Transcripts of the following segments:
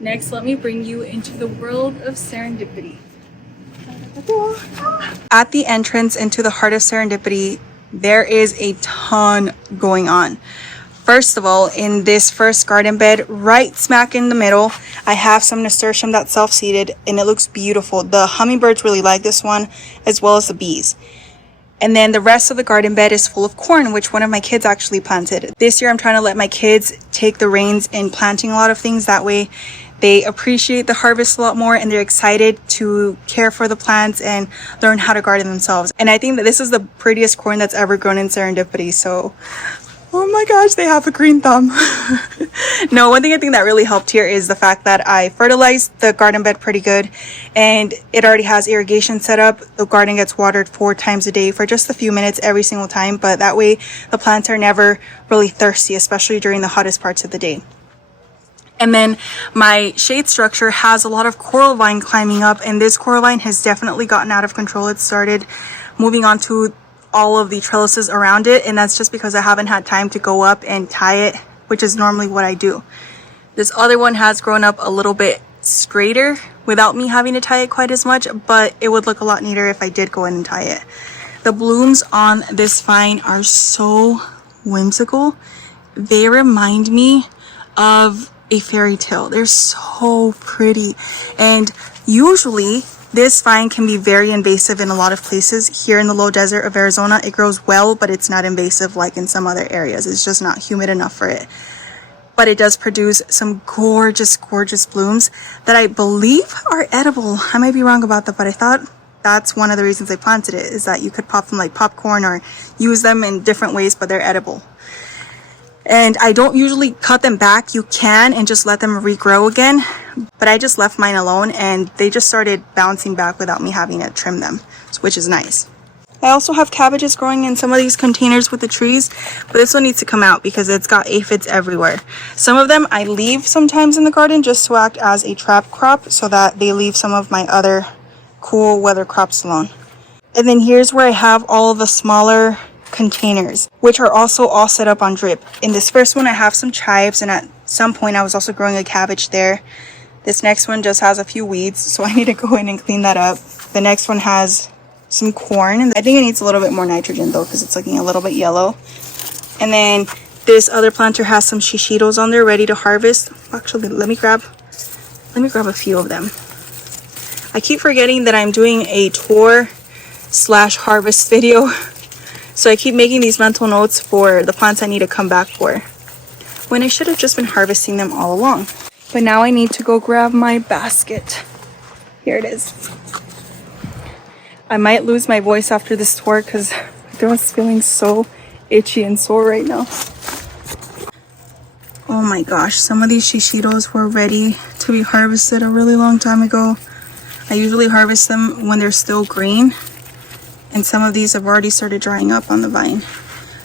Next, let me bring you into the world of serendipity. At the entrance into the Heart of Serendipity, there is a ton going on. First of all, in this first garden bed, right smack in the middle, I have some nasturtium that's self-seeded and it looks beautiful. The hummingbirds really like this one, as well as the bees. And then the rest of the garden bed is full of corn, which one of my kids actually planted. This year, I'm trying to let my kids take the reins in planting a lot of things. That way, they appreciate the harvest a lot more and they're excited to care for the plants and learn how to garden themselves. And I think that this is the prettiest corn that's ever grown in Serendipity. So, oh my gosh, they have a green thumb. No, one thing I think that really helped here is the fact that I fertilized the garden bed pretty good and it already has irrigation set up. The garden gets watered 4 times a day for just a few minutes every single time, but that way the plants are never really thirsty, especially during the hottest parts of the day. And then my shade structure has a lot of coral vine climbing up, and this coral vine has definitely gotten out of control. It started moving on to all of the trellises around it, and that's just because I haven't had time to go up and tie it, which is normally what I do. This other one has grown up a little bit straighter without me having to tie it quite as much, but it would look a lot neater if I did go in and tie it. The blooms on this vine are so whimsical. They remind me of a fairy tale. They're so pretty, and usually this vine can be very invasive in a lot of places. Here in the low desert of Arizona, it grows well, but it's not invasive like in some other areas. It's just not humid enough for it. But it does produce some gorgeous, gorgeous blooms that I believe are edible. I might be wrong about that, but I thought that's one of the reasons I planted it, is that you could pop them like popcorn or use them in different ways, but they're edible. And I don't usually cut them back. You can and just let them regrow again, but I just left mine alone and they just started bouncing back without me having to trim them, which is nice. I also have cabbages growing in some of these containers with the trees, but this one needs to come out because it's got aphids everywhere. Some of them I leave sometimes in the garden just to act as a trap crop so that they leave some of my other cool weather crops alone. And then here's where I have all of the smaller containers, which are also all set up on drip. In this first one I have some chives, and at some point I was also growing a cabbage there. This next one just has a few weeds, so I need to go in and clean that up. The next one has some corn, and I think it needs a little bit more nitrogen though because it's looking a little bit yellow. And then this other planter has some shishitos on there ready to harvest. Actually, let me grab a few of them. I keep forgetting that I'm doing a tour / harvest video. So I keep making these mental notes for the plants I need to come back for, when I should have just been harvesting them all along. But now I need to go grab my basket. Here it is. I might lose my voice after this tour because my throat's feeling so itchy and sore right now. Oh my gosh, some of these shishitos were ready to be harvested a really long time ago. I usually harvest them when they're still green. And some of these have already started drying up on the vine.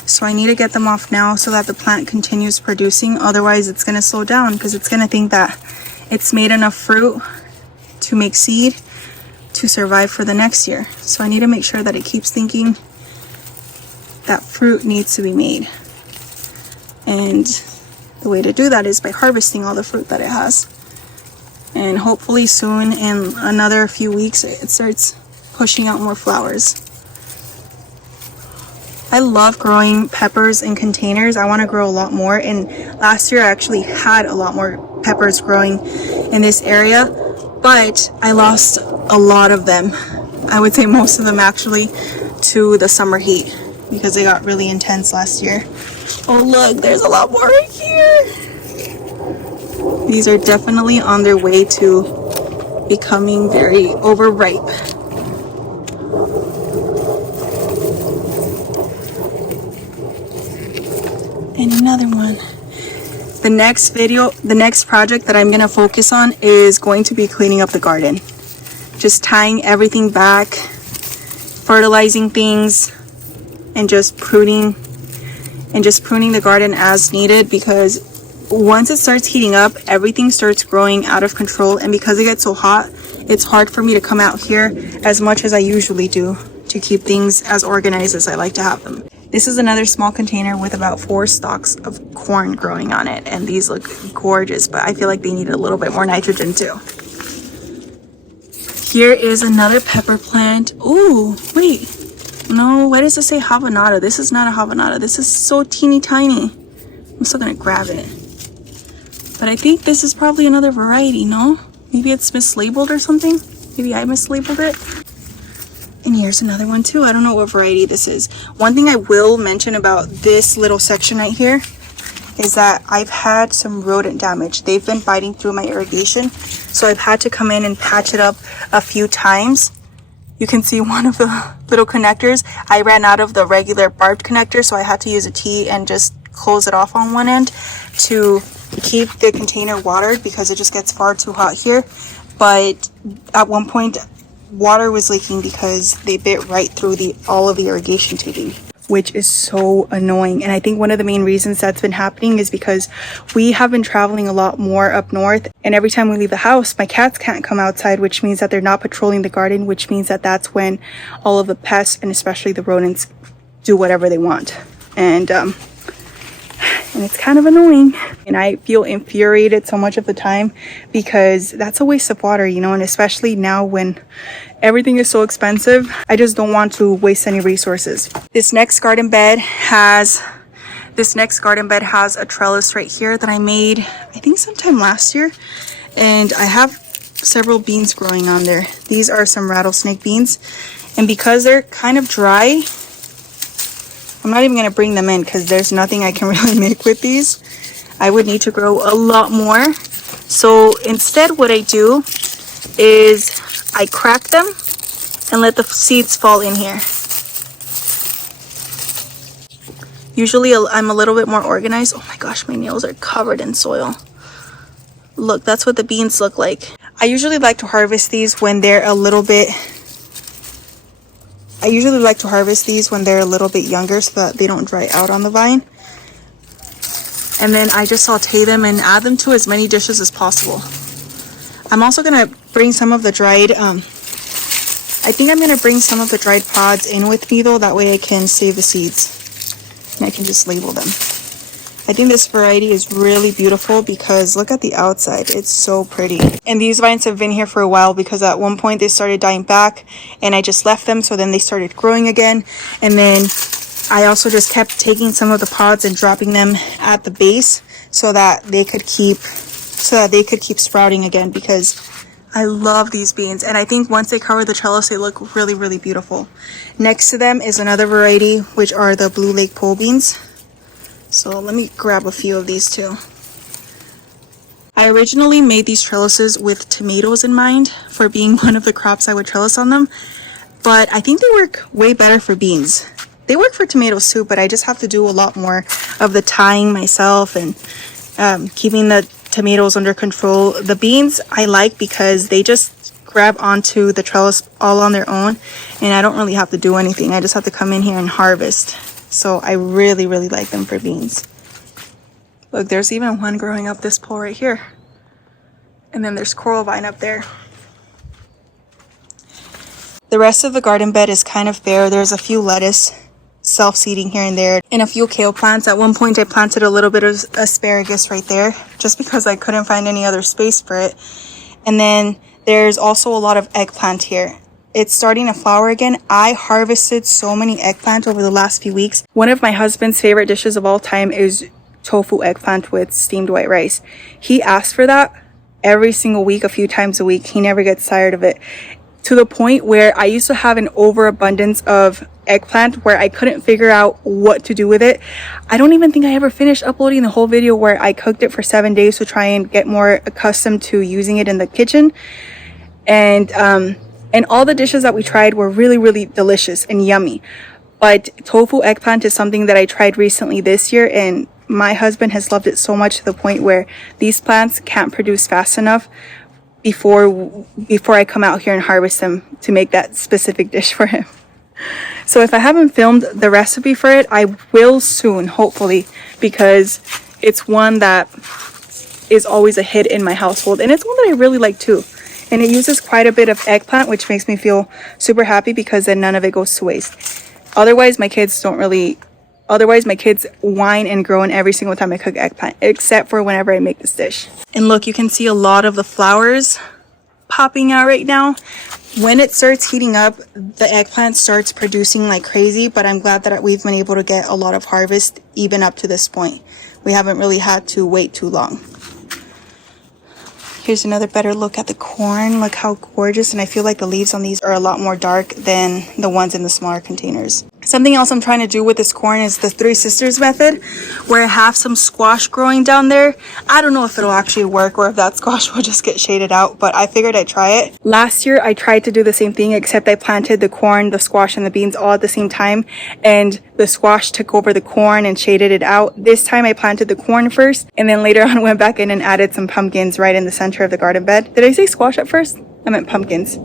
So I need to get them off now so that the plant continues producing. Otherwise it's going to slow down because it's going to think that it's made enough fruit to make seed to survive for the next year. So I need to make sure that it keeps thinking that fruit needs to be made. And the way to do that is by harvesting all the fruit that it has. And hopefully soon, in another few weeks, it starts pushing out more flowers. I love growing peppers in containers. I want to grow a lot more, and last year I actually had a lot more peppers growing in this area, but I lost a lot of them. I would say most of them actually to the summer heat because they got really intense last year. Oh look, there's a lot more right here. These are definitely on their way to becoming very overripe. And another one. The next project that I'm going to focus on is going to be cleaning up the garden. Just tying everything back, fertilizing things, and just pruning the garden as needed, because once it starts heating up, everything starts growing out of control, and because it gets so hot, it's hard for me to come out here as much as I usually do to keep things as organized as I like to have them. This is another small container with about 4 stalks of corn growing on it, and these look gorgeous, but I feel like they need a little bit more nitrogen too. Here is another pepper plant. Ooh, wait. No, why does it say habanada? This is not a habanada. This is so teeny tiny. I'm still gonna grab it. But I think this is probably another variety, no? Maybe it's mislabeled or something? Maybe I mislabeled it? And here's another one too. I don't know what variety this is. One thing I will mention about this little section right here is that I've had some rodent damage. They've been biting through my irrigation. So I've had to come in and patch it up a few times. You can see one of the little connectors. I ran out of the regular barbed connector, so I had to use a T and just close it off on one end to keep the container watered because it just gets far too hot here. But at one point, water was leaking because they bit right through all of the irrigation tubing, which is so annoying. And I think one of the main reasons that's been happening is because we have been traveling a lot more up north, and every time we leave the house, my cats can't come outside, which means that they're not patrolling the garden, which means that that's when all of the pests and especially the rodents do whatever they want. And it's kind of annoying, and I feel infuriated so much of the time because that's a waste of water, you know, and especially now when everything is so expensive, I just don't want to waste any resources. This next garden bed has a trellis right here that I made, I think sometime last year, and I have several beans growing on there. These are some rattlesnake beans, and because they're kind of dry, I'm not even going to bring them in because there's nothing I can really make with these. I would need to grow a lot more. So instead what I do is I crack them and let the seeds fall in here. Usually I'm a little bit more organized. Oh my gosh, my nails are covered in soil. Look, that's what the beans look like. I usually like to harvest these when they're a little bit younger so that they don't dry out on the vine. And then I just saute them and add them to as many dishes as possible. I'm also gonna bring some of the dried, I think I'm gonna bring some of the dried pods in with me though, that way I can save the seeds. And I can just label them. I think this variety is really beautiful because look at the outside, it's so pretty. And these vines have been here for a while because at one point they started dying back and I just left them, so then they started growing again. And then I also just kept taking some of the pods and dropping them at the base so that they could keep sprouting again because I love these beans. And I think once they cover the trellis, they look really, really beautiful. Next to them is another variety, which are the Blue Lake pole beans. So let me grab a few of these too. I originally made these trellises with tomatoes in mind for being one of the crops I would trellis on them, but I think they work way better for beans. They work for tomatoes too, but I just have to do a lot more of the tying myself and keeping the tomatoes under control. The beans I like because they just grab onto the trellis all on their own and I don't really have to do anything. I just have to come in here and harvest. So I really, really like them for beans. Look, there's even one growing up this pole right here. And then there's coral vine up there. The rest of the garden bed is kind of bare. There's a few lettuce self-seeding here and there and a few kale plants. At one point I planted a little bit of asparagus right there just because I couldn't find any other space for it. And then there's also a lot of eggplant here. It's starting to flower again. I harvested so many eggplant over the last few weeks. One of my husband's favorite dishes of all time is tofu eggplant with steamed white rice. He asks for that every single week, a few times a week. He never gets tired of it. To the point where I used to have an overabundance of eggplant where I couldn't figure out what to do with it. I don't even think I ever finished uploading the whole video where I cooked it for 7 days to try and get more accustomed to using it in the kitchen. And all the dishes that we tried were really, really delicious and yummy. But tofu eggplant is something that I tried recently this year, and my husband has loved it so much to the point where these plants can't produce fast enough before I come out here and harvest them to make that specific dish for him. So if I haven't filmed the recipe for it, I will soon, hopefully, because it's one that is always a hit in my household, and it's one that I really like too. And it uses quite a bit of eggplant, which makes me feel super happy because then none of it goes to waste. Otherwise, my kids don't really Otherwise, my kids whine and groan every single time I cook eggplant, except for whenever I make this dish. And look, you can see a lot of the flowers popping out right now. When it starts heating up, the eggplant starts producing like crazy, but I'm glad that we've been able to get a lot of harvest even up to this point. We haven't really had to wait too long. Here's another better look at the corn. Look how gorgeous, and I feel like the leaves on these are a lot more dark than the ones in the smaller containers. Something else I'm trying to do with this corn is the Three Sisters method, where I have some squash growing down there. I don't know if it'll actually work or if that squash will just get shaded out, but I figured I'd try it. Last year, I tried to do the same thing, except I planted the corn, the squash, and the beans all at the same time, and the squash took over the corn and shaded it out. This time, I planted the corn first, and then later on went back in and added some pumpkins right in the center of the garden bed. Did I say squash at first? I meant pumpkins.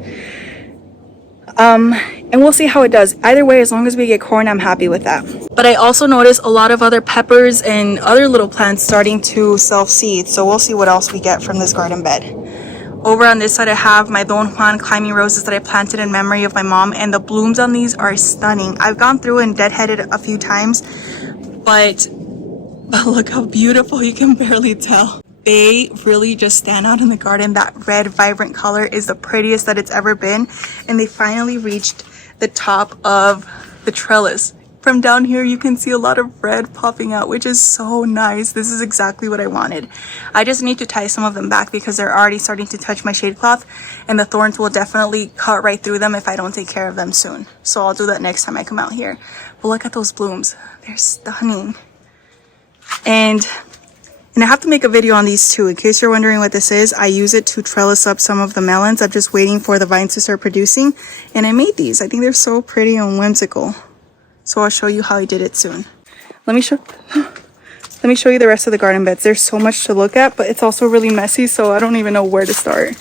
And we'll see how it does. Either way, as long as we get corn, I'm happy with that. But I also noticed a lot of other peppers and other little plants starting to self-seed, so we'll see what else we get from this garden bed. Over on this side, I have my Don Juan climbing roses that I planted in memory of my mom, and the blooms on these are stunning. I've gone through and deadheaded a few times, but look how beautiful, you can barely tell. They really just stand out in the garden. That red vibrant color is the prettiest that it's ever been, and they finally reached the top of the trellis. From down here you can see a lot of red popping out, which is so nice. This is exactly what I wanted. I just need to tie some of them back because they're already starting to touch my shade cloth, and the thorns will definitely cut right through them if I don't take care of them soon. So I'll do that next time I come out here. But look at those blooms, they're stunning. And I have to make a video on these too. In case you're wondering what this is, I use it to trellis up some of the melons. I'm just waiting for the vines to start producing, and I made these. I think they're so pretty and whimsical. So I'll show you how I did it soon. Let me show you the rest of the garden beds. There's so much to look at, but it's also really messy, so I don't even know where to start.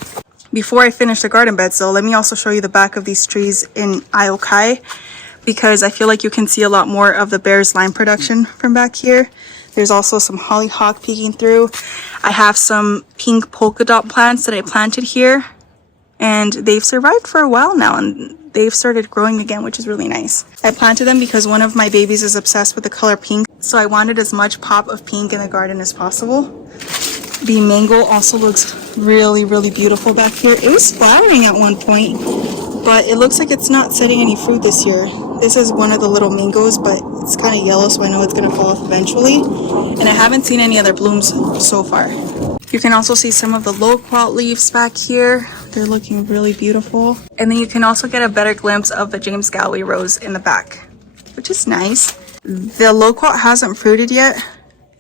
Before I finish the garden beds though, let me also show you the back of these trees in Iokai, because I feel like you can see a lot more of the bear's lime production from back here. There's also some hollyhock peeking through. I have some pink polka dot plants that I planted here, and they've survived for a while now, and they've started growing again, which is really nice. I planted them because one of my babies is obsessed with the color pink, so I wanted as much pop of pink in the garden as possible. The mango also looks really, really beautiful back here. It was flowering at one point, but it looks like it's not setting any fruit this year. This is one of the little mangoes, but it's kind of yellow, so I know it's going to fall off eventually. And I haven't seen any other blooms so far. You can also see some of the Loquat leaves back here. They're looking really beautiful. And then you can also get a better glimpse of the James Galway rose in the back, which is nice. The Loquat hasn't fruited yet.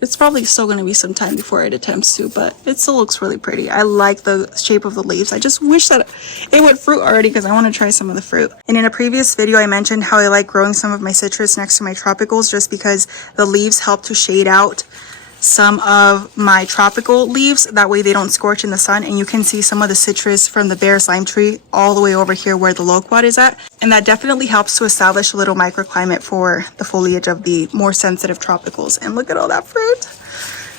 It's probably still going to be some time before it attempts to, but it still looks really pretty. I like the shape of the leaves. I just wish that it would fruit already because I want to try some of the fruit. And in a previous video, I mentioned how I like growing some of my citrus next to my tropicals just because the leaves help to shade out some of my tropical leaves. That way they don't scorch in the sun, and you can see some of the citrus from the bear's lime tree all the way over here where the Loquat is at. And that definitely helps to establish a little microclimate for the foliage of the more sensitive tropicals. And look at all that fruit.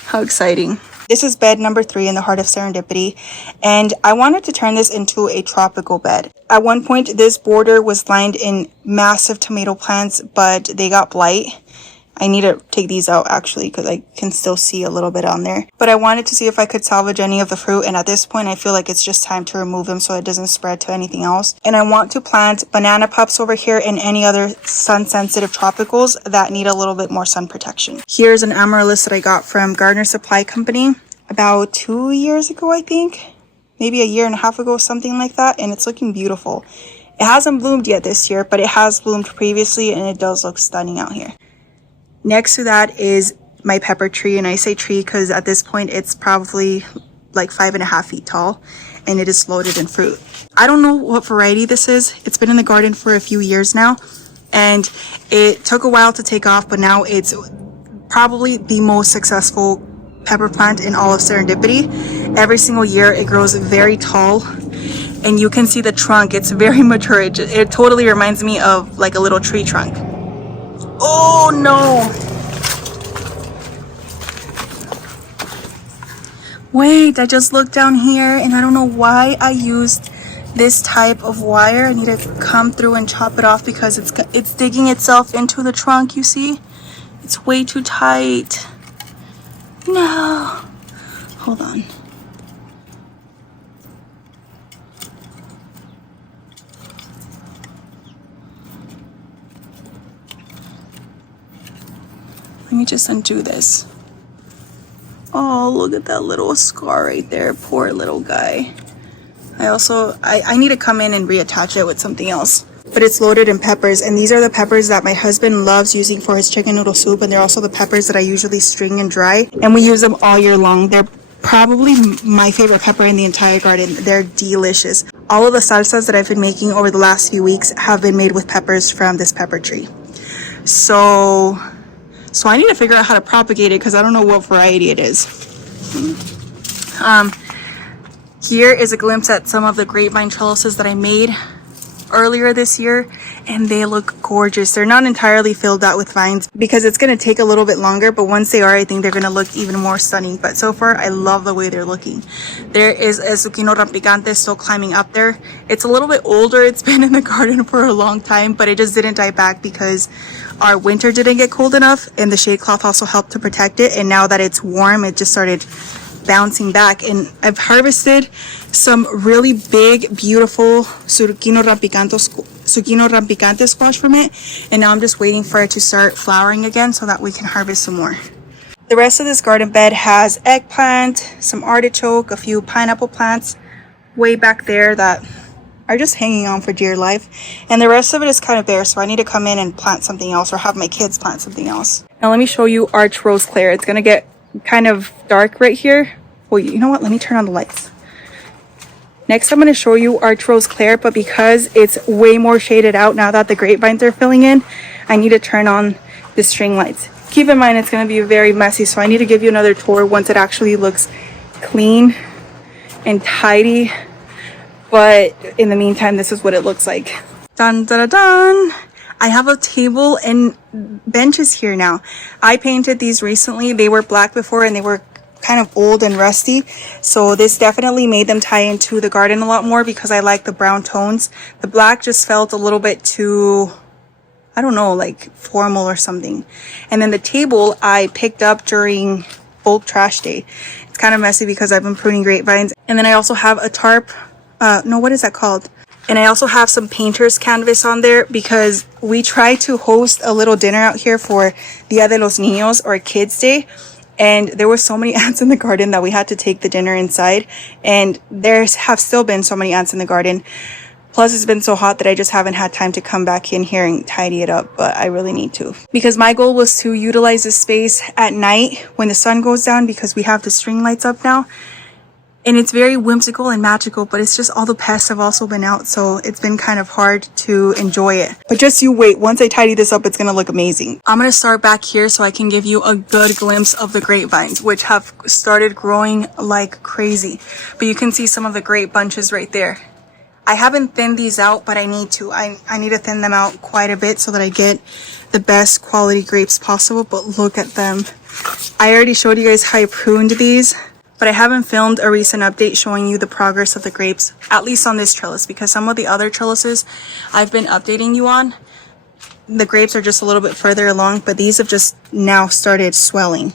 How exciting. This is bed number 3 in the Heart of Serendipity, and I wanted to turn this into a tropical bed. At one point, this border was lined in massive tomato plants, but they got blight. I need to take these out actually because I can still see a little bit on there. But I wanted to see if I could salvage any of the fruit, and at this point I feel like it's just time to remove them so it doesn't spread to anything else. And I want to plant banana pups over here and any other sun sensitive tropicals that need a little bit more sun protection. Here's an amaryllis that I got from Gardener Supply Company about 2 years ago, I think. Maybe a year and a half ago, something like that, and it's looking beautiful. It hasn't bloomed yet this year, but it has bloomed previously, and it does look stunning out here. Next to that is my pepper tree, and I say tree because at this point it's probably like 5.5 feet tall, and it is loaded in fruit. I don't know what variety this is. It's been in the garden for a few years now, and it took a while to take off, but now it's probably the most successful pepper plant in all of Serendipity. Every single year it grows very tall, and you can see the trunk. It's very mature. It totally reminds me of like a little tree trunk. Oh no! Wait, I just looked down here and I don't know why I used this type of wire. I need to come through and chop it off because it's digging itself into the trunk, you see? It's way too tight. No. Hold on. Let me just undo this. Oh, look at that little scar right there. Poor little guy. I need to come in and reattach it with something else. But it's loaded in peppers, and these are the peppers that my husband loves using for his chicken noodle soup, and they're also the peppers that I usually string and dry, and we use them all year long. They're probably my favorite pepper in the entire garden. They're delicious. All of the salsas that I've been making over the last few weeks have been made with peppers from this pepper tree. So I need to figure out how to propagate it because I don't know what variety it is. Here is a glimpse at some of the grapevine trellises that I made earlier this year, and they look gorgeous. They're not entirely filled out with vines because it's going to take a little bit longer, but once they are, I think they're going to look even more stunning. But so far, I love the way they're looking. There is a zucchino rampicante still climbing up there. It's a little bit older. It's been in the garden for a long time, but it just didn't die back because our winter didn't get cold enough, and the shade cloth also helped to protect it. And now that it's warm, it just started bouncing back. And I've harvested some really big, beautiful zucchino rampicante squash from it, and now I'm just waiting for it to start flowering again so that we can harvest some more. The rest of this garden bed has eggplant, some artichoke, a few pineapple plants way back there that are just hanging on for dear life, and the rest of it is kind of bare, so I need to come in and plant something else or have my kids plant something else. Now let me show you Arch Rose Claire. It's gonna get kind of dark right here. Well, you know what, let me turn on the lights. Next, I'm going to show you Arch Rose Claire, but because it's way more shaded out now that the grapevines are filling in, I need to turn on the string lights. Keep in mind, it's going to be very messy, so I need to give you another tour once it actually looks clean and tidy. But in the meantime, this is what it looks like. Dun, dun, dun, dun. I have a table and benches here now. I painted these recently. They were black before and they were kind of old and rusty, so this definitely made them tie into the garden a lot more because I like the brown tones. The black just felt a little bit too, I don't know, like formal or something. And then the table I picked up during bulk trash day. It's kind of messy because I've been pruning grapevines. And then I also have a tarp, what is that called? And I also have some painter's canvas on there because we try to host a little dinner out here for Dia de los Niños, or Kids Day. And there were so many ants in the garden that we had to take the dinner inside. And there have still been so many ants in the garden. Plus, it's been so hot that I just haven't had time to come back in here and tidy it up. But I really need to. Because my goal was to utilize this space at night when the sun goes down, because we have the string lights up now. And it's very whimsical and magical, but it's just all the pests have also been out, so it's been kind of hard to enjoy it. But just you wait, once I tidy this up, it's gonna look amazing. I'm gonna start back here so I can give you a good glimpse of the grapevines, which have started growing like crazy. But you can see some of the grape bunches right there. I haven't thinned these out, but I need to. I need to thin them out quite a bit so that I get the best quality grapes possible. But look at them. I already showed you guys how I pruned these, but I haven't filmed a recent update showing you the progress of the grapes, at least on this trellis, because some of the other trellises I've been updating you on, the grapes are just a little bit further along, but these have just now started swelling,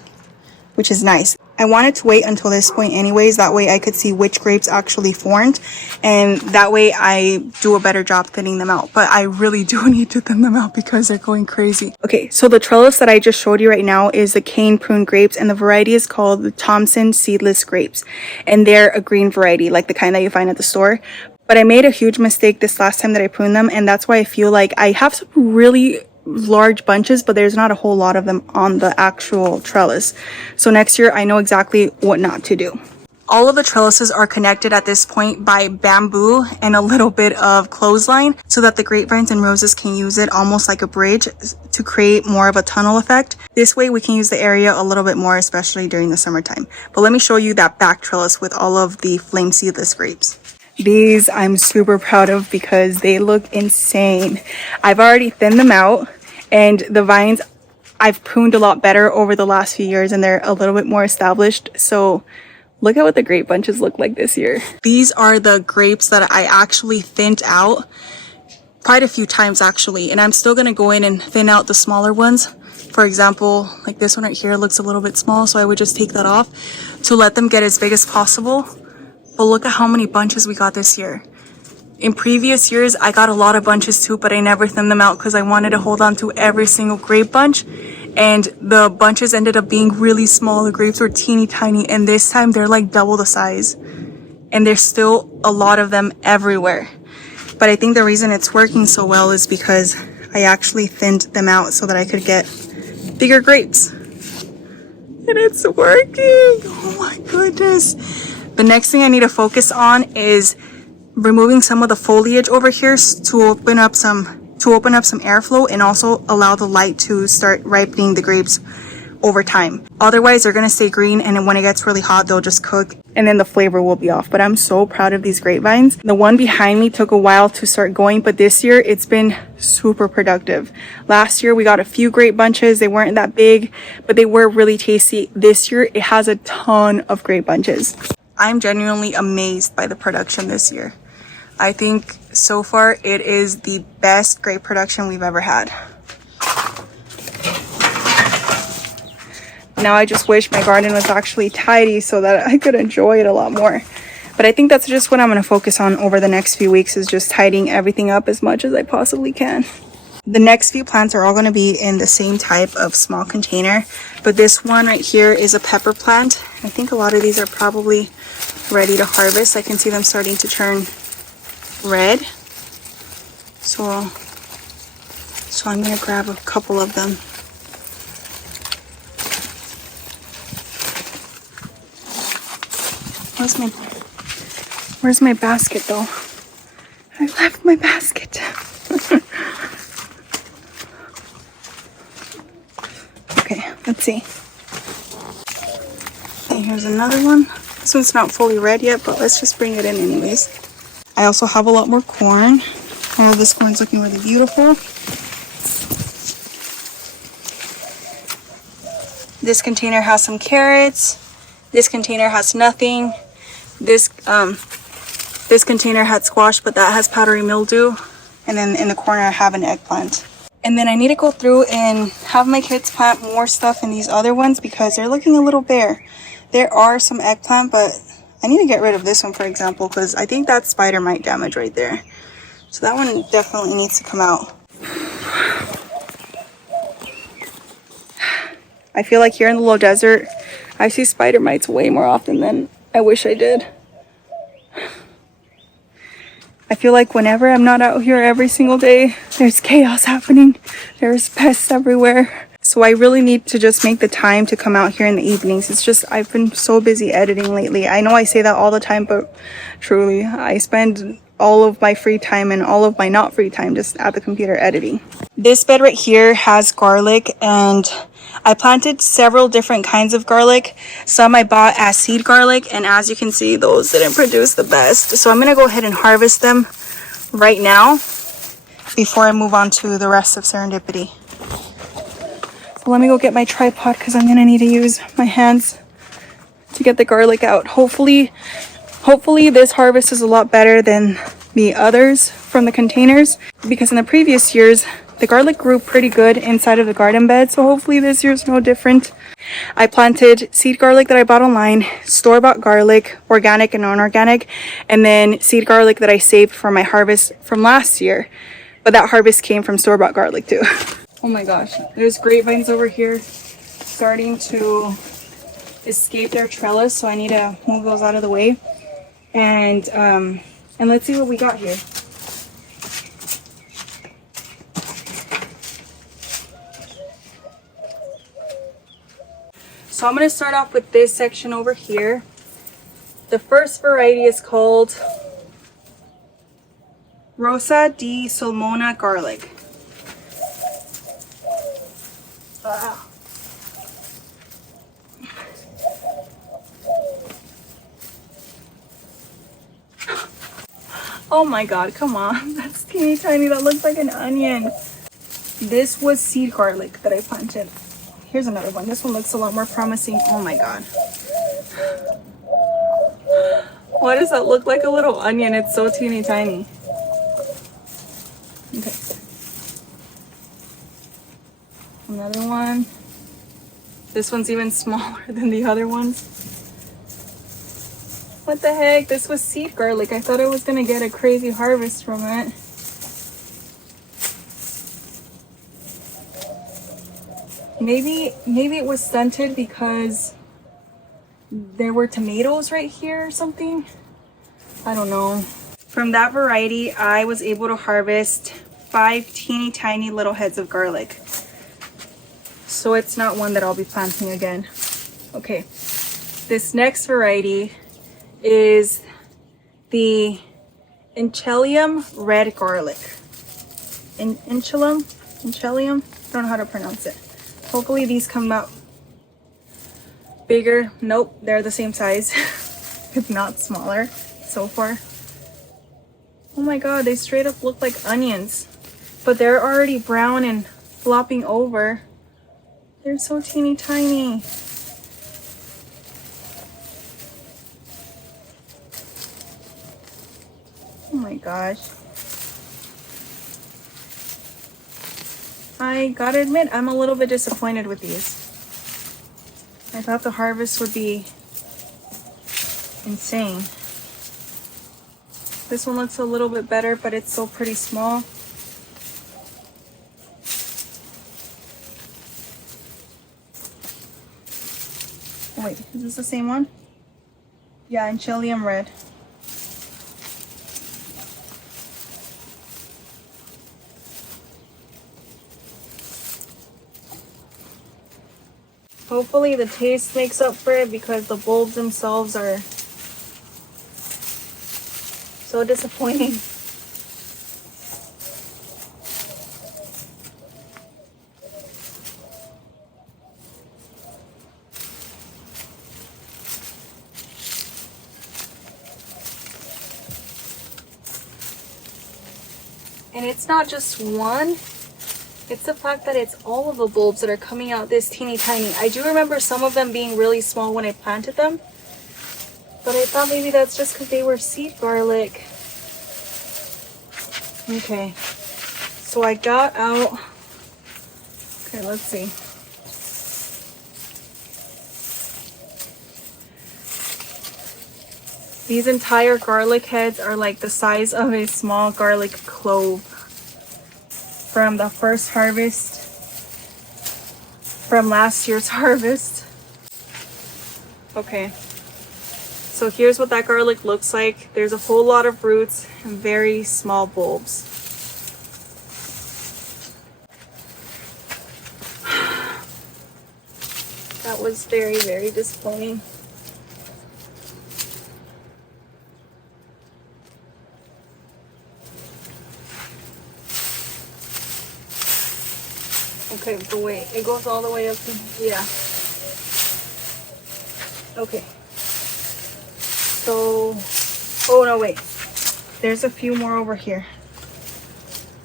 which is nice. I wanted to wait until this point anyways, that way I could see which grapes actually formed, and that way I do a better job thinning them out. But I really do need to thin them out because they're going crazy. Okay, so the trellis that I just showed you right now is the cane prune grapes, and the variety is called the Thompson seedless grapes, and they're a green variety, like the kind that you find at the store. But I made a huge mistake this last time that I pruned them, and that's why I feel like I have some really large bunches, but there's not a whole lot of them on the actual trellis. So next year I know exactly what not to do. All of the trellises are connected at this point by bamboo and a little bit of clothesline so that the grapevines and roses can use it almost like a bridge to create more of a tunnel effect. This way we can use the area a little bit more, especially during the summertime. But let me show you that back trellis with all of the Flame Seedless grapes. These I'm super proud of because they look insane. I've already thinned them out, and the vines I've pruned a lot better over the last few years, and they're a little bit more established. So look at what the grape bunches look like this year. These are the grapes that I actually thinned out quite a few times actually, and I'm still gonna go in and thin out the smaller ones. For example, like this one right here looks a little bit small, so I would just take that off to let them get as big as possible. But look at how many bunches we got this year. In previous years, I got a lot of bunches too, but I never thinned them out because I wanted to hold on to every single grape bunch. And the bunches ended up being really small. The grapes were teeny tiny, and this time they're like double the size. And there's still a lot of them everywhere. But I think the reason it's working so well is because I actually thinned them out so that I could get bigger grapes. And it's working! Oh my goodness. The next thing I need to focus on is removing some of the foliage over here to open up some airflow and also allow the light to start ripening the grapes over time. Otherwise, they're gonna stay green, and then when it gets really hot, they'll just cook and then the flavor will be off. But I'm so proud of these grapevines. The one behind me took a while to start going, but this year it's been super productive. Last year we got a few grape bunches. They weren't that big, but they were really tasty. This year it has a ton of grape bunches. I'm genuinely amazed by the production this year. I think so far it is the best grape production we've ever had. Now I just wish my garden was actually tidy so that I could enjoy it a lot more. But I think that's just what I'm going to focus on over the next few weeks, is just tidying everything up as much as I possibly can. The next few plants are all going to be in the same type of small container, but this one right here is a pepper plant. I think a lot of these are probably ready to harvest. I can see them starting to turn red. So I'm going to grab a couple of them. Where's my basket though? I left my basket. Okay, let's see. Okay, here's another one. This one's not fully red yet, but let's just bring it in anyways. I also have a lot more corn. Oh, this corn's looking really beautiful. This container has some carrots. This container has nothing. This container had squash, but that has powdery mildew. And then in the corner I have an eggplant. And then I need to go through and have my kids plant more stuff in these other ones because they're looking a little bare. There are some eggplant, but I need to get rid of this one, for example, because I think that's spider mite damage right there. So that one definitely needs to come out. I feel like here in the low desert, I see spider mites way more often than I wish I did. I feel like whenever I'm not out here every single day, there's chaos happening. There's pests everywhere. So I really need to just make the time to come out here in the evenings. It's just, I've been so busy editing lately. I know I say that all the time, but truly, I spend all of my free time and all of my not free time just at the computer editing. This bed right here has garlic, and I planted several different kinds of garlic. Some I bought as seed garlic, and as you can see, those didn't produce the best. So I'm gonna go ahead and harvest them right now before I move on to the rest of Serendipity. So let me go get my tripod because I'm gonna need to use my hands to get the garlic out. Hopefully this harvest is a lot better than the others from the containers, because in the previous years the garlic grew pretty good inside of the garden bed, so hopefully this year's no different. I planted seed garlic that I bought online, store-bought garlic, organic and non-organic, and then seed garlic that I saved for my harvest from last year. But that harvest came from store-bought garlic too. Oh my gosh, there's grapevines over here starting to escape their trellis, so I need to move those out of the way. And let's see what we got here. So I'm going to start off with this section over here. The first variety is called Rosa di Salmona garlic. Oh my god, come on. That's teeny tiny. That looks like an onion. This was seed garlic that I planted. Here's another one. This one looks a lot more promising. Oh my god. Why does that look like a little onion? It's so teeny tiny. Okay. Another one. This one's even smaller than the other ones. What the heck? This was seed garlic. I thought I was gonna get a crazy harvest from it. Maybe it was stunted because there were tomatoes right here or something. I don't know. From that variety, I was able to harvest 5 teeny tiny little heads of garlic. So it's not one that I'll be planting again. Okay, this next variety is the Enchelium red garlic. Enchelium? I don't know how to pronounce it. Hopefully these come out bigger. Nope, they're the same size, if not smaller so far. Oh my god, they straight up look like onions, but they're already brown and flopping over. They're so teeny tiny. Oh my gosh. I gotta admit, I'm a little bit disappointed with these. I thought the harvest would be insane. This one looks a little bit better, but it's still pretty small. Oh, wait, is this the same one? Yeah, Enchelium red. Hopefully the taste makes up for it because the bulbs themselves are so disappointing. And it's not just one. It's the fact that it's all of the bulbs that are coming out this teeny tiny. I do remember some of them being really small when I planted them, but I thought maybe that's just because they were seed garlic. Okay, so I got out, okay, let's see. These entire garlic heads are like the size of a small garlic clove. From the first harvest, from last year's harvest. Okay, so here's what that garlic looks like. There's a whole lot of roots and very small bulbs. That was very, very disappointing. Okay, but wait, it goes all the way up to, yeah. Okay. So, oh no, wait. There's a few more over here.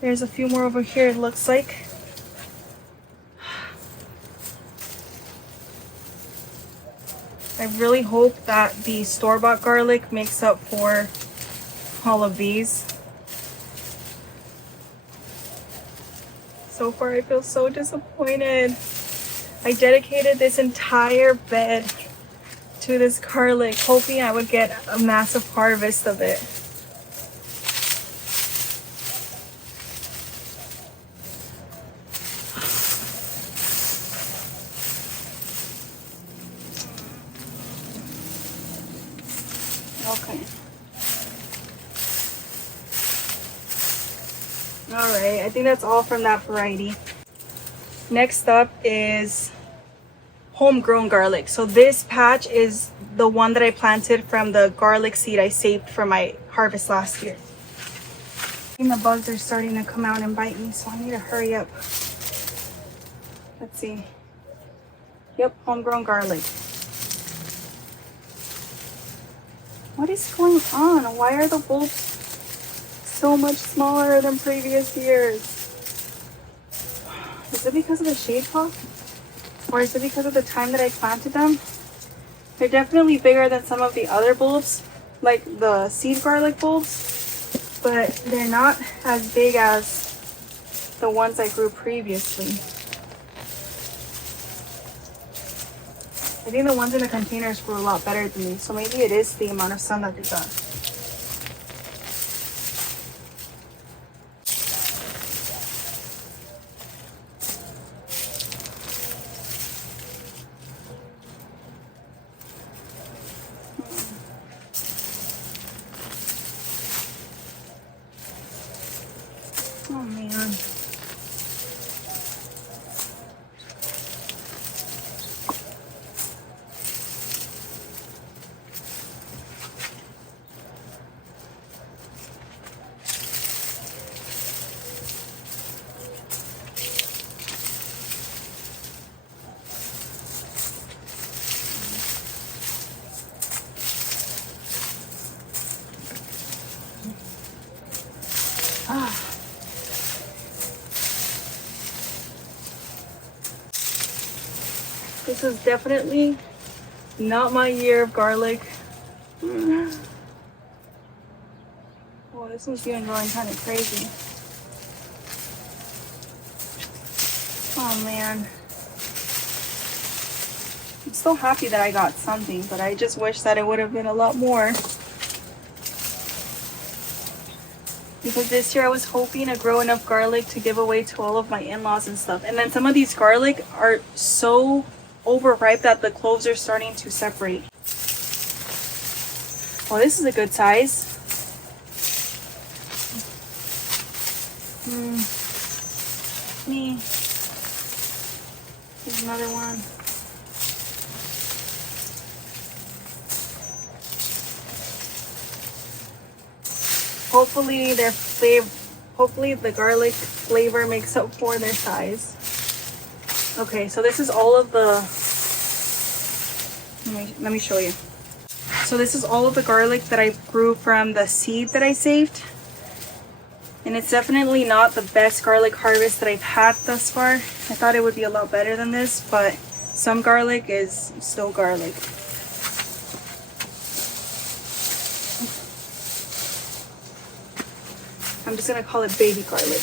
There's a few more over here, it looks like. I really hope that the store-bought garlic makes up for all of these. So far, I feel so disappointed. I dedicated this entire bed to this garlic, hoping I would get a massive harvest of it. Okay. Alright, I think that's all from that variety. Next up is homegrown garlic. So this patch is the one that I planted from the garlic seed I saved for my harvest last year. And the bugs are starting to come out and bite me, so I need to hurry up. Let's see. Yep, homegrown garlic. What is going on? Why are the bulbs so much smaller than previous years? Is it because of the shade cloth? Or is it because of the time that I planted them? They're definitely bigger than some of the other bulbs, like the seed garlic bulbs, but they're not as big as the ones I grew previously. I think the ones in the containers grew a lot better than these, so maybe it is the amount of sun that they got. Oh man. This is definitely not my year of garlic. Oh, this one's even growing kind of crazy. Oh man. I'm still happy that I got something, but I just wish that it would have been a lot more. Because this year I was hoping to grow enough garlic to give away to all of my in-laws and stuff. And then some of these garlic are so overripe that the cloves are starting to separate. Oh, this is a good size. Me. Here's another one. Hopefully hopefully the garlic flavor makes up for their size. Okay, so this is all of the, let me show you. So this is all of the garlic that I grew from the seed that I saved. And it's definitely not the best garlic harvest that I've had thus far. I thought it would be a lot better than this, but some garlic is still garlic. I'm just gonna call it baby garlic.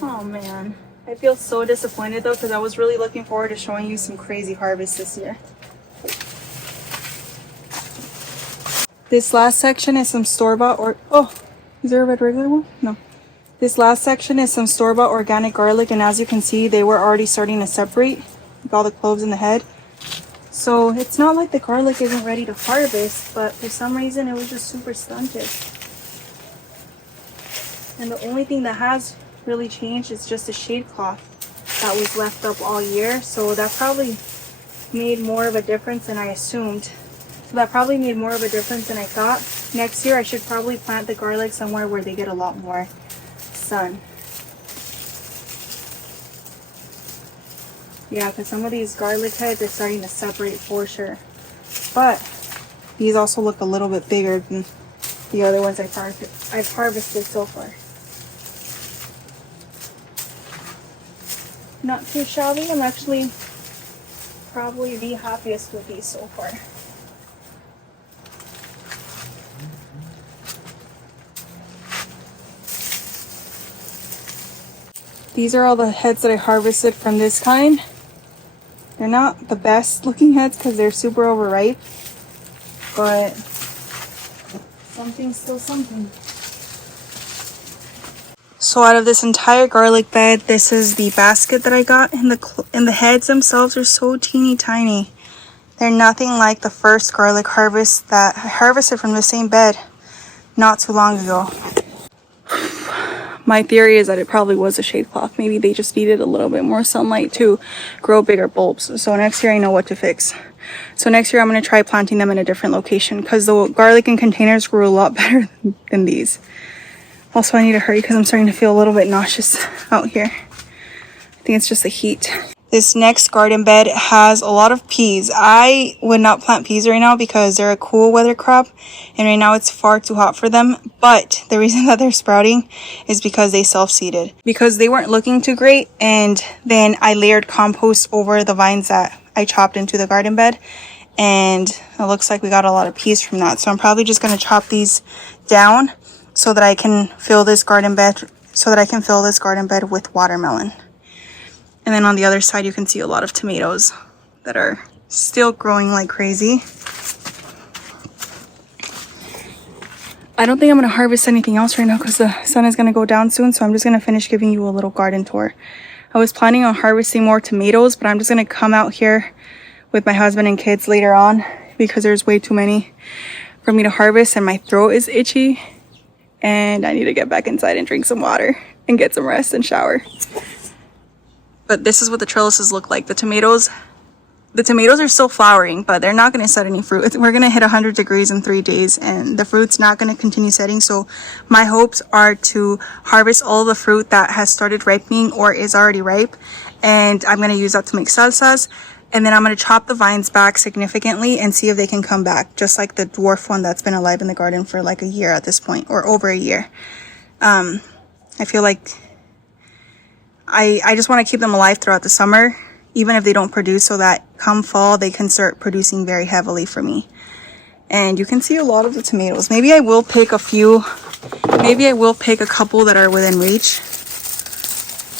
Oh man. I feel so disappointed though, because I was really looking forward to showing you some crazy harvests this year. This last section is some store-bought oh, is there a red regular one? No. This last section is some store-bought organic garlic, and as you can see, they were already starting to separate with all the cloves in the head. So it's not like the garlic isn't ready to harvest, but for some reason it was just super stunted. And the only thing that has really changed is just the shade cloth that was left up all year. So that probably made more of a difference than I assumed. So that probably made more of a difference than I thought. Next year I should probably plant the garlic somewhere where they get a lot more sun. Yeah, because some of these garlic heads are starting to separate for sure. But these also look a little bit bigger than the other ones I've harvested so far. Not too shabby. I'm actually probably the happiest with these so far. These are all the heads that I harvested from this kind. They're not the best looking heads because they're super overripe, but something's still something. So out of this entire garlic bed, this is the basket that I got, and the heads themselves are so teeny tiny. They're nothing like the first garlic harvest that I harvested from the same bed not too long ago. My theory is that it probably was a shade cloth. Maybe they just needed a little bit more sunlight to grow bigger bulbs. So next year I know what to fix. So next year I'm going to try planting them in a different location because the garlic in containers grew a lot better than these. Also, I need to hurry because I'm starting to feel a little bit nauseous out here. I think it's just the heat. This next garden bed has a lot of peas. I would not plant peas right now because they're a cool weather crop, and right now it's far too hot for them. But the reason that they're sprouting is because they self-seeded. Because they weren't looking too great, and then I layered compost over the vines that I chopped into the garden bed, and it looks like we got a lot of peas from that. So I'm probably just going to chop these down so that I can fill this garden bed with watermelon. And then on the other side, you can see a lot of tomatoes that are still growing like crazy. I don't think I'm gonna harvest anything else right now because the sun is gonna go down soon. So I'm just gonna finish giving you a little garden tour. I was planning on harvesting more tomatoes, but I'm just gonna come out here with my husband and kids later on because there's way too many for me to harvest and my throat is itchy and I need to get back inside and drink some water and get some rest and shower. But this is what the trellises look like. The tomatoes are still flowering, but they're not going to set any fruit. We're going to hit 100 degrees in 3 days and the fruit's not going to continue setting. So my hopes are to harvest all the fruit that has started ripening or is already ripe. And I'm going to use that to make salsas. And then I'm going to chop the vines back significantly and see if they can come back. Just like the dwarf one that's been alive in the garden for like a year at this point, or over a year. I feel like I just want to keep them alive throughout the summer, even if they don't produce, so that come fall they can start producing very heavily for me. And you can see a lot of the tomatoes. Maybe I will pick a few, maybe I will pick a couple that are within reach.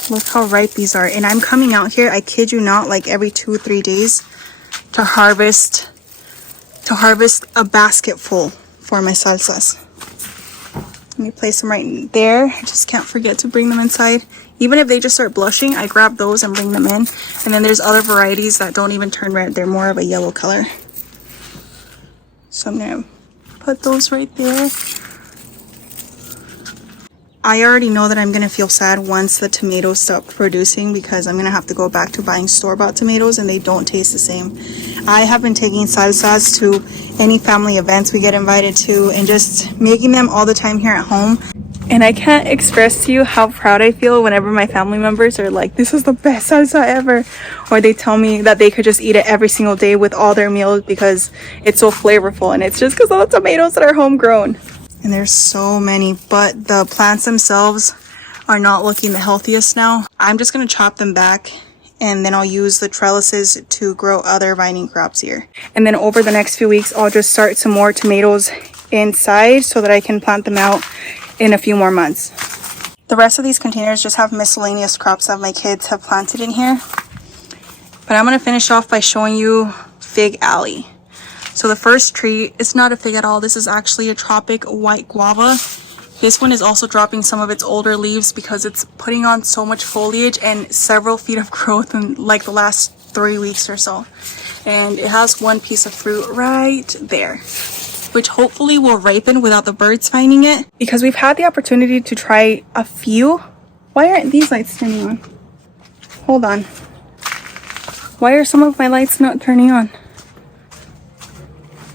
Look how ripe these are. And I'm coming out here, I kid you not, like every 2-3 days to harvest a basket full for my salsas. Let me place them right there. I just can't forget to bring them inside. Even if they just start blushing, I grab those and bring them in. And then there's other varieties that don't even turn red. They're more of a yellow color. So I'm gonna put those right there. I already know that I'm gonna feel sad once the tomatoes stop producing because I'm gonna have to go back to buying store-bought tomatoes and they don't taste the same. I have been taking salsas to any family events we get invited to and just making them all the time here at home. And I can't express to you how proud I feel whenever my family members are like, this is the best salsa ever. Or they tell me that they could just eat it every single day with all their meals because it's so flavorful. And it's just because of the tomatoes that are homegrown. And there's so many, but the plants themselves are not looking the healthiest now. I'm just going to chop them back and then I'll use the trellises to grow other vining crops here. And then over the next few weeks, I'll just start some more tomatoes inside so that I can plant them out in a few more months. The rest of these containers just have miscellaneous crops that my kids have planted in here. But I'm going to finish off by showing you Fig Alley. So the first tree, it's not a fig at all. This is actually a tropic white guava. This one is also dropping some of its older leaves because it's putting on so much foliage and several feet of growth in like the last 3 weeks or so. And it has one piece of fruit right there, which hopefully will ripen without the birds finding it. Because we've had the opportunity to try a few. Why aren't these lights turning on? Hold on. Why are some of my lights not turning on?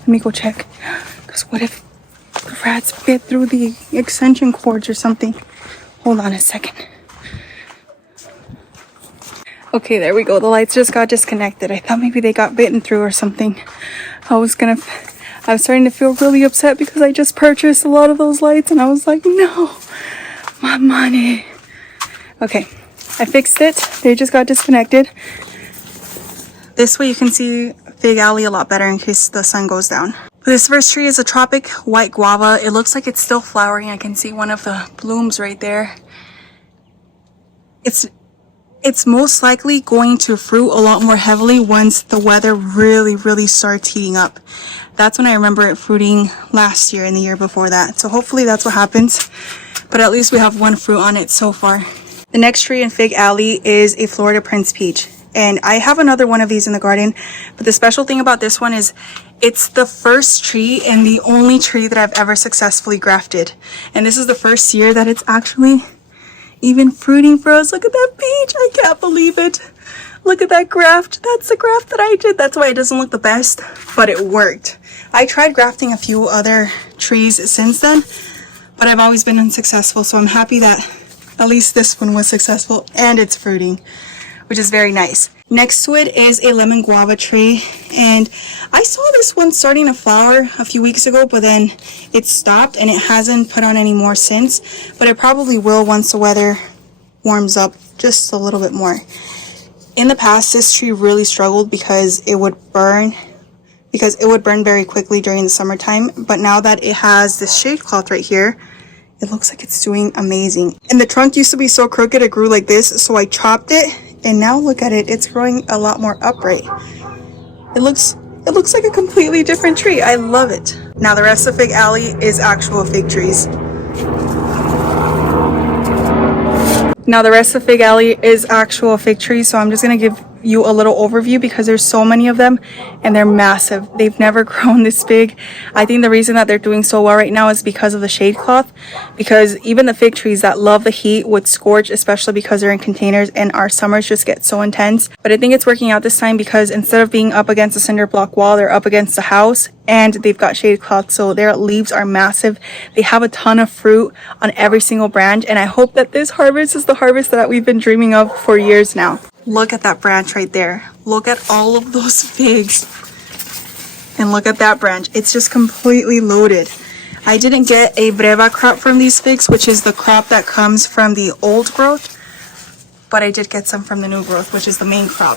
Let me go check. Because what if the rats bit through the extension cords or something? Hold on a second. Okay, there we go. The lights just got disconnected. I thought maybe they got bitten through or something. I was starting to feel really upset because I just purchased a lot of those lights and I was like, no, my money. Okay, I fixed it. They just got disconnected. This way you can see Fig Alley a lot better in case the sun goes down. This first tree is a tropic white guava. It looks like it's still flowering. I can see one of the blooms right there. It's most likely going to fruit a lot more heavily once the weather really starts heating up. That's when I remember it fruiting last year and the year before that. So hopefully that's what happens. But at least we have one fruit on it so far. The next tree in Fig Alley is a Florida Prince Peach. And I have another one of these in the garden. But the special thing about this one is it's the first tree and the only tree that I've ever successfully grafted. And this is the first year that it's actually even fruiting for us. Look at that peach. I can't believe it. Look at that graft. That's the graft that I did. That's why it doesn't look the best, but it worked. I tried grafting a few other trees since then, but I've always been unsuccessful. So I'm happy that at least this one was successful and it's fruiting, which is very nice. Next to it is a lemon guava tree, and I saw this one starting to flower a few weeks ago, but then it stopped and it hasn't put on any more since, but it probably will once the weather warms up just a little bit more. In the past, this tree really struggled because it would burn very quickly during the summertime, but now that it has this shade cloth right here, it looks like it's doing amazing. And the trunk used to be so crooked it grew like this, so I chopped it And now look at it, it's growing a lot more upright. It looks like a completely different tree. I love it. Now the rest of Fig Alley is actual fig trees. Now the rest of Fig Alley is actual fig trees, so I'm just gonna give you a little overview because there's so many of them and they're massive. They've never grown this big. I think the reason that they're doing so well right now is because of the shade cloth, because even the fig trees that love the heat would scorch, especially because they're in containers and our summers just get so intense. But I think it's working out this time because instead of being up against a cinder block wall, they're up against the house and they've got shade cloth, so their leaves are massive. They have a ton of fruit on every single branch, and I hope that this harvest is the harvest that we've been dreaming of for years now. Look at that branch right there. Look at all of those figs. And look at that branch. It's just completely loaded. I didn't get a breva crop from these figs, which is the crop that comes from the old growth, but I did get some from the new growth, which is the main crop.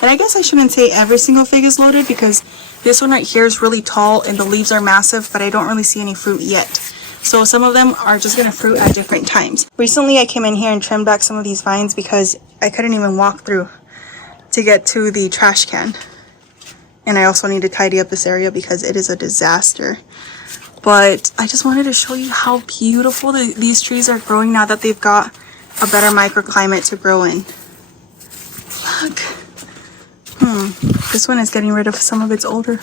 And I guess I shouldn't say every single fig is loaded because this one right here is really tall and the leaves are massive, but I don't really see any fruit yet. So some of them are just gonna fruit at different times. Recently I came in here and trimmed back some of these vines because I couldn't even walk through to get to the trash can. And I also need to tidy up this area because it is a disaster. But I just wanted to show you how beautiful these trees are growing now that they've got a better microclimate to grow in. Look. This one is getting rid of some of its older.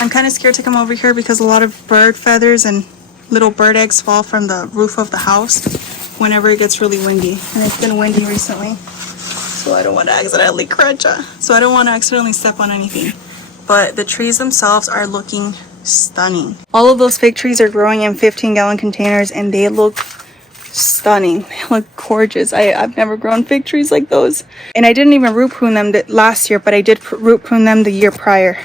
I'm kind of scared to come over here because a lot of bird feathers and little bird eggs fall from the roof of the house whenever it gets really windy. And it's been windy recently, so I don't want to accidentally step on anything. But the trees themselves are looking stunning. All of those fig trees are growing in 15-gallon containers and they look stunning. They look gorgeous. I've never grown fig trees like those. And I didn't even root prune them last year, but I did root prune them the year prior.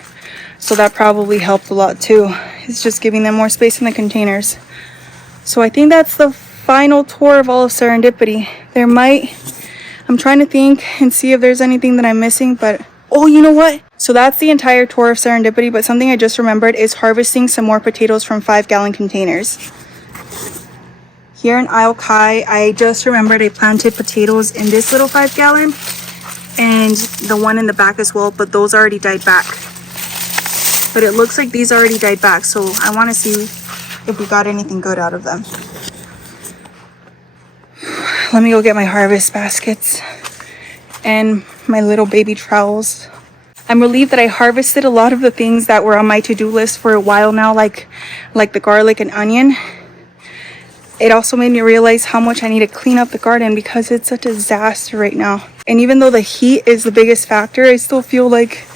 So that probably helped a lot too. It's just giving them more space in the containers. So I think that's the final tour of all of Serendipity. I'm trying to think and see if there's anything that I'm missing, but oh, you know what? So that's the entire tour of Serendipity, but something I just remembered is harvesting some more potatoes from 5-gallon containers. Here in Isle Kai, I just remembered I planted potatoes in this little 5-gallon and the one in the back as well, but those already died back. But it looks like these already died back, so I want to see if we got anything good out of them. Let me go get my harvest baskets and my little baby trowels. I'm relieved that I harvested a lot of the things that were on my to-do list for a while now, like the garlic and onion. It also made me realize how much I need to clean up the garden because it's a disaster right now. And even though the heat is the biggest factor, I still feel like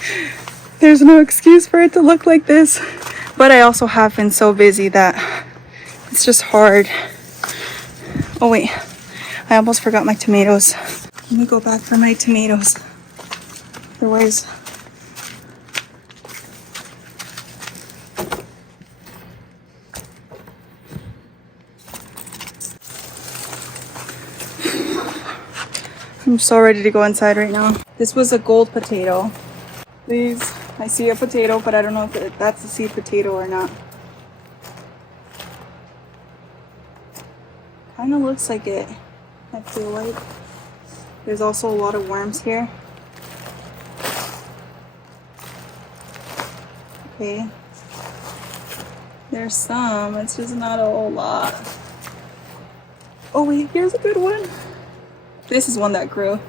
there's no excuse for it to look like this. But I also have been so busy that it's just hard. Oh wait, I almost forgot my tomatoes. Let me go back for my tomatoes. Otherwise, I'm so ready to go inside right now. This was a gold potato. Please, I see a potato, but I don't know if that's a seed potato or not. Kind of looks like it, I feel like. There's also a lot of worms here. Okay. There's some, it's just not a whole lot. Oh wait, here's a good one. This is one that grew.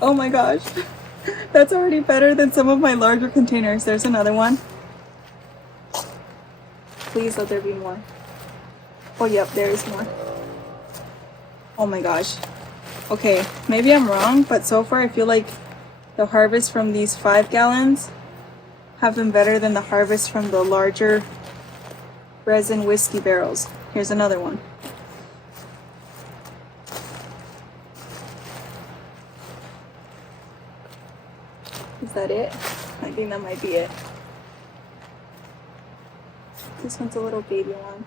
Oh my gosh. That's already better than some of my larger containers. There's another one. Please let there be more. Oh yep, there is more. Oh my gosh. Okay, maybe I'm wrong, but so far I feel like the harvest from these 5 gallons have been better than the harvest from the larger resin whiskey barrels. Here's another one. Is that it? I think that might be it. This one's a little baby one.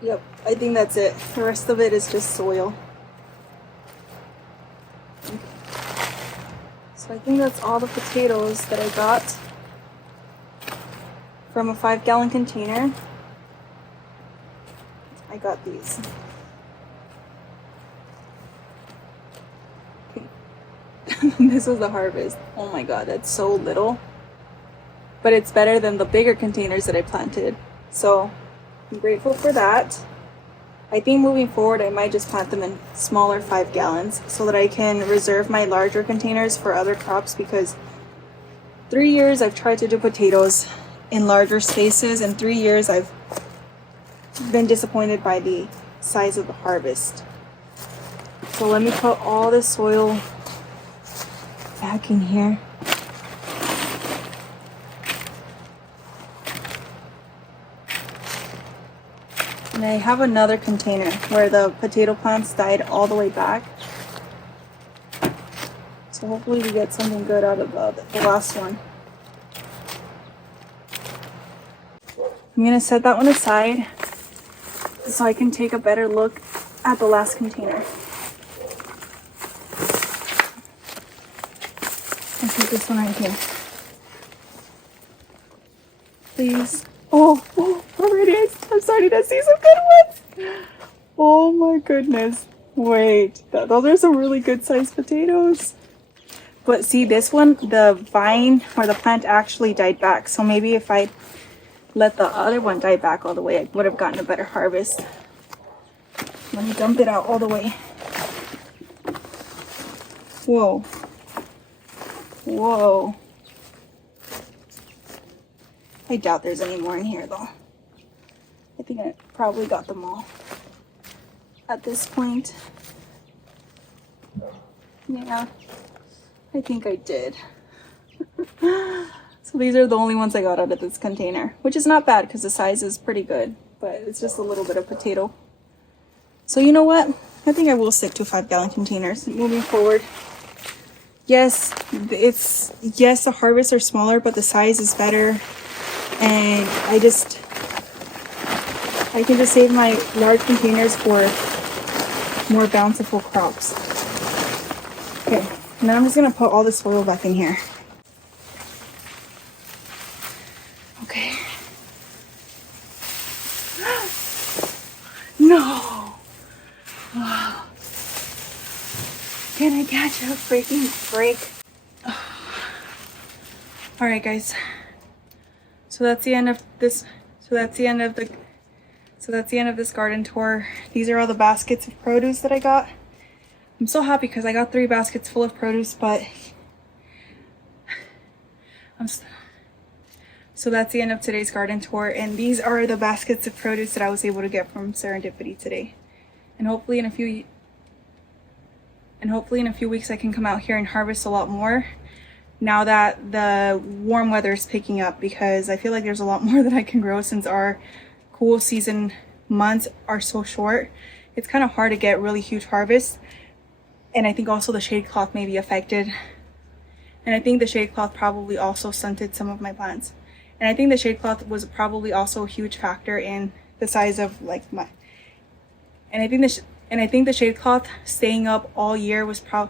Yep, I think that's it. The rest of it is just soil. Okay. So I think that's all the potatoes that I got from a 5-gallon container. got these. Okay. This was the harvest. Oh my god, that's so little. But it's better than the bigger containers that I planted. So I'm grateful for that. I think moving forward, I might just plant them in smaller 5 gallons so that I can reserve my larger containers for other crops, because 3 years I've tried to do potatoes in larger spaces, and 3 years I've been disappointed by the size of the harvest. So let me put all this soil back in here. And I have another container where the potato plants died all the way back. So hopefully we get something good out of the last one. I'm gonna set that one aside so I can take a better look at the last container. I'll take this one right here. Please. Oh, already I'm starting to see some good ones. Oh my goodness. Wait, those are some really good sized potatoes. But see, this one, the vine or the plant actually died back. So maybe if I let the other one die back all the way, I would have gotten a better harvest. Let me dump it out all the way. Whoa. Whoa. I doubt there's any more in here though. I think I probably got them all at this point. Yeah, I think I did. So these are the only ones I got out of this container, which is not bad because the size is pretty good, but it's just a little bit of potato. So you know what? I think I will stick to 5 gallon containers moving forward. Yes, the harvests are smaller, but the size is better. And I can just save my large containers for more bountiful crops. Okay, now I'm just gonna put all the soil back in here. Okay. No! Can I catch a freaking break? Alright guys. So that's the end of this. So that's the end of this garden tour. These are all the baskets of produce that I got. I'm so happy because I got 3 baskets full of produce, but so that's the end of today's garden tour, and these are the baskets of produce that I was able to get from Serendipity today. And hopefully in a few weeks I can come out here and harvest a lot more, now that the warm weather is picking up, because I feel like there's a lot more that I can grow since our cool season months are so short. It's kind of hard to get really huge harvests, and I think also the shade cloth may be affected, and I think the shade cloth probably also stunted some of my plants, and I think the shade cloth was probably also a huge factor in the size of like my, and I think the shade cloth staying up all year was I'm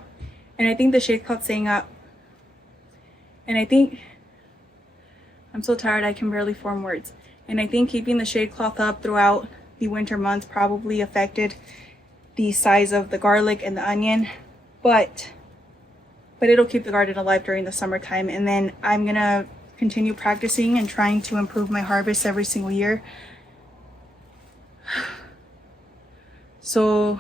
so tired I can barely form words. And I think keeping the shade cloth up throughout the winter months probably affected the size of the garlic and the onion, but it'll keep the garden alive during the summertime. And then I'm gonna continue practicing and trying to improve my harvest every single year, so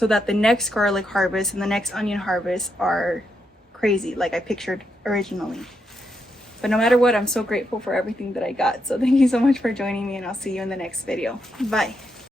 that the next garlic harvest and the next onion harvest are crazy like I pictured originally. But no matter what, I'm so grateful for everything that I got. So thank you so much for joining me, and I'll see you in the next video. Bye.